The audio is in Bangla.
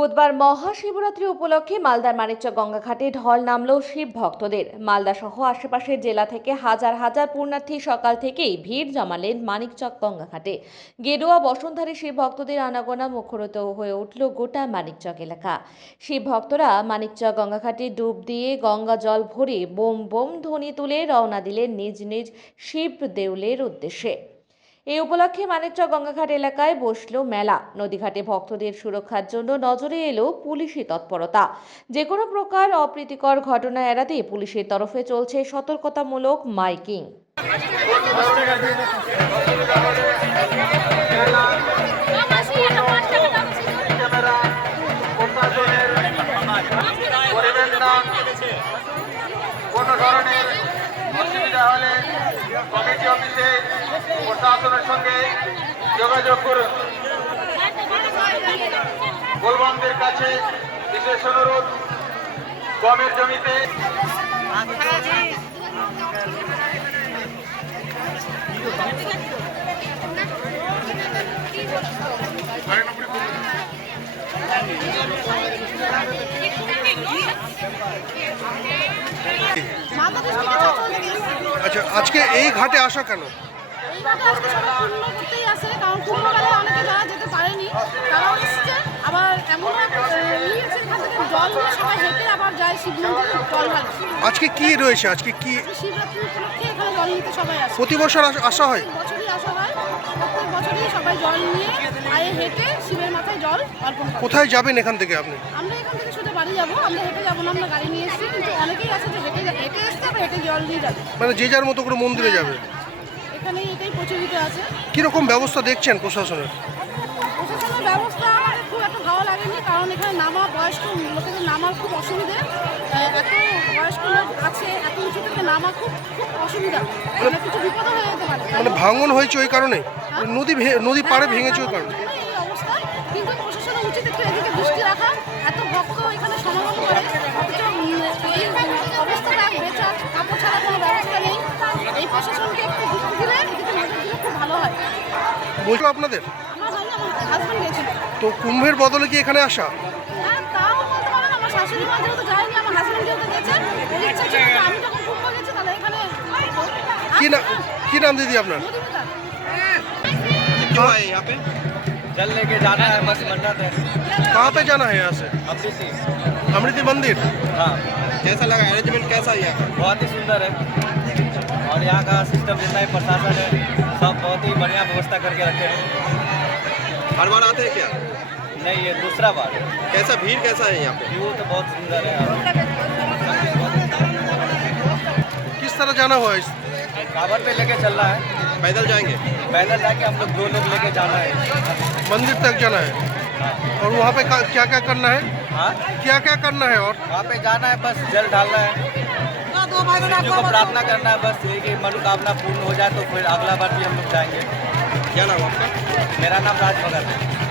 বুধবার মহাশিবরাত্রি উপলক্ষে মালদার মানিকচক গঙ্গাঘাটে ঢল নামল শিব ভক্তদের। মালদা সহ আশেপাশের জেলা থেকে হাজার হাজার পুণ্যার্থী সকাল থেকেই ভিড় জমালেন মানিকচক গঙ্গাঘাটে। গেরুয়া বসুন্ধরী শিব ভক্তদের আনাগোনা মুখরিত হয়ে উঠল গোটা মানিকচক এলাকা। শিব ভক্তরা মানিকচক গঙ্গাঘাটে ডুব দিয়ে গঙ্গা জল ভরে বোম বোম ধ্বনি তুলে রওনা দিলেন নিজ নিজ শিব দেউলের উদ্দেশ্যে। এই উপলক্ষে মানিকচক গঙ্গাঘাট এলাকায় বসল মেলা। নদীঘাটে ভক্তদের সুরক্ষার জন্য নজরে এলো পুলিশি তৎপরতা। যে কোনো প্রকার অপ্রীতিকর ঘটনা এড়াতে পুলিশের তরফে চলছে সতর্কতামূলক মাইকিং। কোনো ধরনের অসুবিধা হলে কমিটি অফিসে প্রশাসনের সঙ্গে যোগাযোগ করুন। গোলবামদের কাছে বিশেষ অনুরোধ, গমের জমিতে। আচ্ছা আজকে এই ঘাটে আসা কেন? আজকে সবাই পূর্ণ করতেই আসে কারণ পূর্ণকালে অনেকে যারা যেতে পারেনি তারাও এসছে। আবার এমন নিয়েছে জল নিয়ে সবাই হেঁটে আবার যায় শিব মন্দিরে জল আজকে কি রয়েছে? আজকে কি শিবরাত্রি উপলক্ষে এখানে জল নিতে সবাই আসে। প্রতি বছর আসা হয়? বছরই আসা হয়। প্রত্যেক বছরই সবাই জল নিয়ে পায়ে হেঁটে শিবের মাথায় জল অর্পণ কোথায় যাবেন এখান থেকে আপনি? আমরা এখান থেকে সোজা বাড়ি যাব। আমরা হেঁটে যাব না আমরা গাড়ি নিয়ে এসেছি কিন্তু অনেকেই আছে যে হেঁটে যা- হেঁটে এসছে আবার হেঁটে জল দিয়ে যাবে। মানে যে যার মতো করে মন্দিরে যাবে। এখানে এটাই প্রচলিত আছে। কীরকম ব্যবস্থা দেখছেন প্রশাসনের? প্রশাসনের ব্যবস্থা আমাদের খুব একটা ভালো লাগেনি কারণ এখানে নামা বয়স্ক লোকেদের নামার খুব অসুবিধে। এত বয়স্ক লোক আছে এত উঁচু থেকে নামা খুব খুব অসুবিধা। অনেক কিছু বিপদ হয়ে যেতে পারে। মানে ভাঙন হয়েছে ওই কারণে? নদী ভে- নদী পাড়ে হ্যাঁ, ভেঙেছে ওই কারণে? কিন্তু প্রশাসনের উচিত একটু এদিকে দৃষ্টি রাখা। এত ভক্ত এখানে সমাগম করে অথচ উম, এই অবস্থাটা বেচার কাপড় ছাড়া কোনো ব্যবস্থা নেই এই প্রশাসনকে একটু দৃষ্টি দিলে এদিকে নজর দিলে খুব ভালো হয় বলছিল আপনাদের আমার ভাই আমার হাজব্যান্ড গেছিল তো কুম্ভের বদলে কি এখানে আসা হ্যাঁ তাও বলতে পারেন আমার শাশুড়ি মা যেহেতু যায়নি আমার হাজব্যান্ড যেহেতু গেছে ওর ইচ্ছা ছিল যে আমি যখন কুম্ভ গেছি তাহলে এখানে কি না কি নাম দিদি আপনার মধুমিতা क्यों आए यहाँ पे जल लेके जाना है बस मन्नत है कहाँ पे जाना है यहाँ से अमृति अमृति मंदिर हाँ कैसा लगा अरेंजमेंट कैसा है यहाँ बहुत ही सुंदर है और यहाँ का सिस्टम जितना ही प्रशासन है सब बहुत ही बढ़िया व्यवस्था करके रखे हैं। हर बार आते हैं क्या? नहीं ये दूसरा बार है। कैसा भीड़ कैसा है यहाँ पे? व्यू तो बहुत सुंदर है किस तरह जाना हुआ इस काबर पे लेके चल रहा है। पैदल जाएँगे? पैदल जाके हम लोग दो लोग लेके जाना है। मंदिर तक जाना है? और वहाँ पे क्या क्या करना है? हाँ? क्या क्या करना है और? वहाँ पे जाना है बस जल डालना है। शिव को प्रार्थना करना है बस यही कि मनोकामना पूर्ण हो जाए तो फिर अगला बार भी हम लोग जाएँगे। क्या नाम आपका? मेरा नाम राज भगत है।